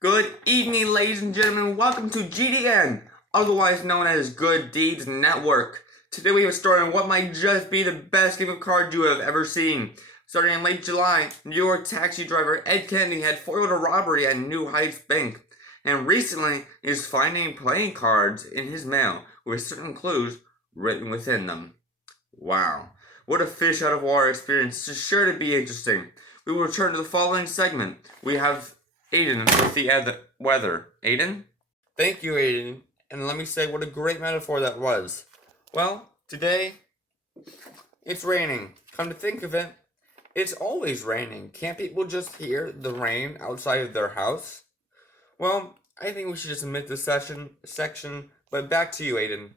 Good evening, ladies and gentlemen. Welcome to GDN, otherwise known as Good Deeds Network. Today we have a story on what might just be the best game of cards you have ever seen. Starting in late July, New York taxi driver Ed Kennedy had foiled a robbery at New Heights Bank, and recently is finding playing cards in his mail with certain clues written within them. Wow, what a fish out of water experience. This is sure to be interesting. We will return to the following segment. We have Aiden with the weather. Aiden? Thank you, Aiden. And let me say what a great metaphor that was. Well, today, it's raining. Come to think of it, it's always raining. Can't people just hear the rain outside of their house? Well, I think we should just omit this section, but back to you, Aiden.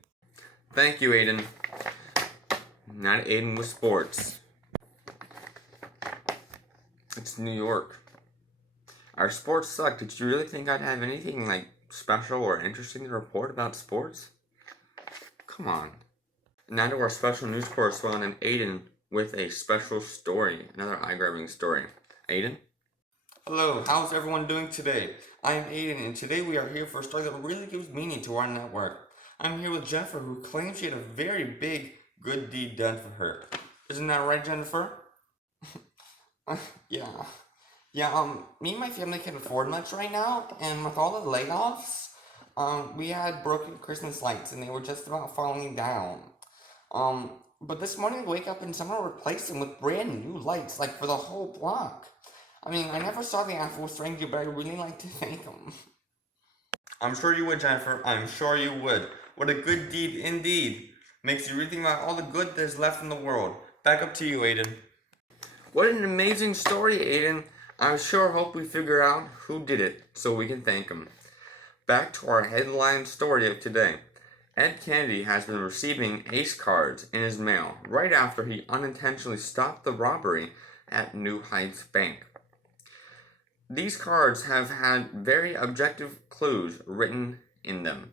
Thank you, Aiden. Not Aiden with sports. It's New York. Our sports suck. Did you really think I'd have anything special or interesting to report about sports? Come on. Now to our special news correspondent Aiden with a special story, another eye-grabbing story. Aiden? Hello, how's everyone doing today? I am Aiden, and today we are here for a story that really gives meaning to our network. I'm here with Jennifer, who claims she had a very big good deed done for her. Isn't that right, Jennifer? Yeah. Me and my family can't afford much right now, and with all the layoffs, we had broken Christmas lights, and they were just about falling down. But this morning I wake up and someone replaced them with brand new lights, for the whole block. I mean, I never saw the actual stranger, but I'd really like to thank them. I'm sure you would, Jennifer. I'm sure you would. What a good deed indeed. Makes you rethink about all the good there's left in the world. Back up to you, Aiden. What an amazing story, Aiden. I sure hope we figure out who did it so we can thank him. Back to our headline story of today. Ed Kennedy has been receiving ace cards in his mail right after he unintentionally stopped the robbery at New Heights Bank. These cards have had very objective clues written in them,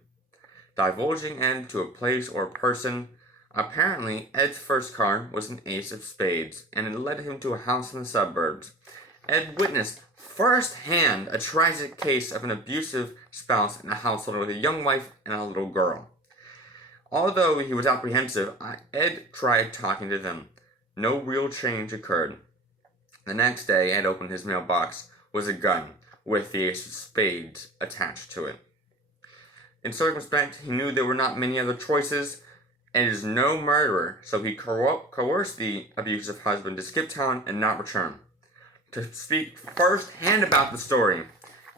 divulging Ed to a place or person. Apparently, Ed's first card was an ace of spades, and it led him to a house in the suburbs. Ed witnessed firsthand a tragic case of an abusive spouse in a household with a young wife and a little girl. Although he was apprehensive, Ed tried talking to them. No real change occurred. The next day, Ed opened his mailbox was a gun with the ace of spades attached to it. In circumspect, he knew there were not many other choices, and is no murderer, so he coerced the abusive husband to skip town and not return. To speak firsthand about the story,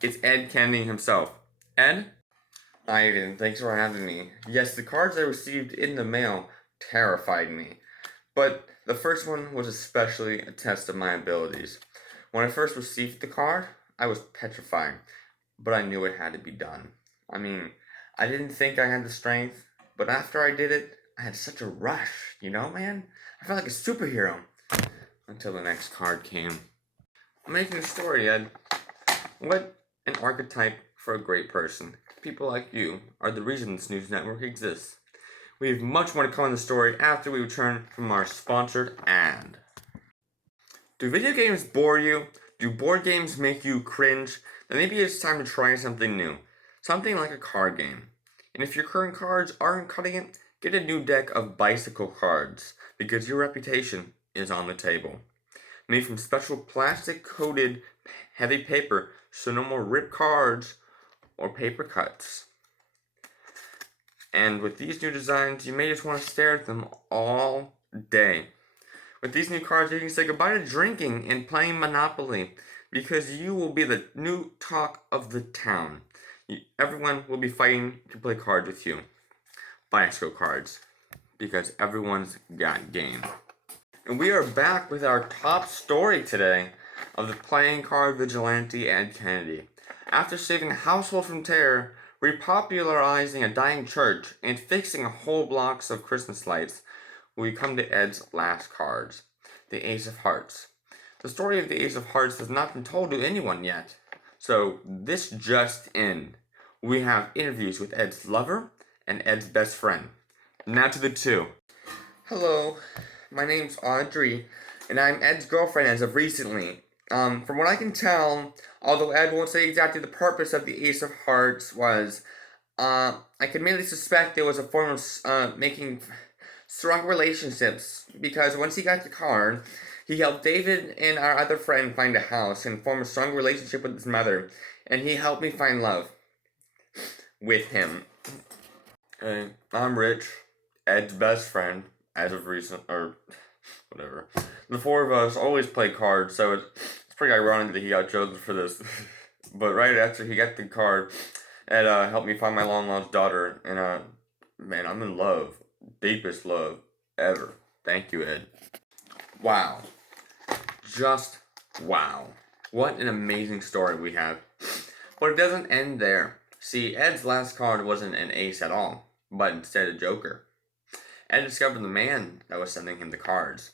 it's Ed Kennedy himself. Ed? Hi, Aiden. Thanks for having me. Yes, the cards I received in the mail terrified me, but the first one was especially a test of my abilities. When I first received the card, I was petrified, but I knew it had to be done. I mean, I didn't think I had the strength, but after I did it, I had such a rush, man? I felt like a superhero. Until the next card came. I'm making a story, Ed. What an archetype for a great person. People like you are the reason this news network exists. We have much more to come on the story after we return from our sponsored ad. Do video games bore you? Do board games make you cringe? Then maybe it's time to try something new. Something like a card game. And if your current cards aren't cutting it, get a new deck of bicycle cards, because your reputation is on the table. Made from special plastic-coated heavy paper, so no more ripped cards or paper cuts. And with these new designs, you may just want to stare at them all day. With these new cards, you can say goodbye to drinking and playing Monopoly, because you will be the new talk of the town. Everyone will be fighting to play cards with you. Bicycle cards, because everyone's got game. And we are back with our top story today of the playing card vigilante Ed Kennedy. After saving households from terror, repopularizing a dying church, and fixing whole blocks of Christmas lights, we come to Ed's last cards, the Ace of Hearts. The story of the Ace of Hearts has not been told to anyone yet, so this just in. We have interviews with Ed's lover and Ed's best friend. Now to the two. Hello, my name's Audrey, and I'm Ed's girlfriend as of recently. From what I can tell, although Ed won't say exactly the purpose of the Ace of Hearts was, I can merely suspect it was a form of making strong relationships, because once he got the card, he helped David and our other friend find a house and form a strong relationship with his mother, and he helped me find love with him. Hey, I'm Rich, Ed's best friend, as of recent, or whatever. The four of us always play cards, so it's pretty ironic that he got chosen for this. But right after he got the card, Ed helped me find my long lost daughter, and man, I'm in love. Deepest love ever. Thank you, Ed. Wow. Just wow. What an amazing story we have. But it doesn't end there. See, Ed's last card wasn't an ace at all, but instead a joker. Ed discovered the man that was sending him the cards.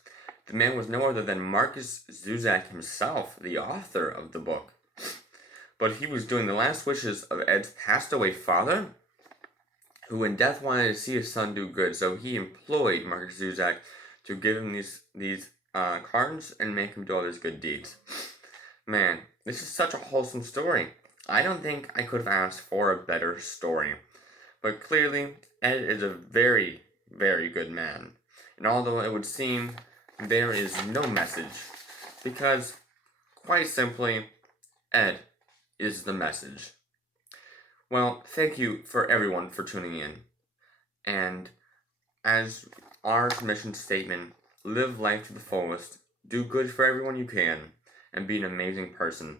The man was no other than Markus Zusak himself, the author of the book. But he was doing the last wishes of Ed's passed away father, who in death wanted to see his son do good, so he employed Markus Zusak to give him these cards and make him do all his good deeds. Man, this is such a wholesome story. I don't think I could have asked for a better story. But clearly, Ed is a very, very good man. And although it would seem there is no message, because, quite simply, Ed is the message. Well, thank you for everyone for tuning in. And as our mission statement, live life to the fullest, do good for everyone you can, and be an amazing person.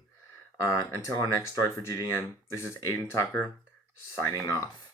Until our next story for GDN, this is Aiden Tucker, signing off.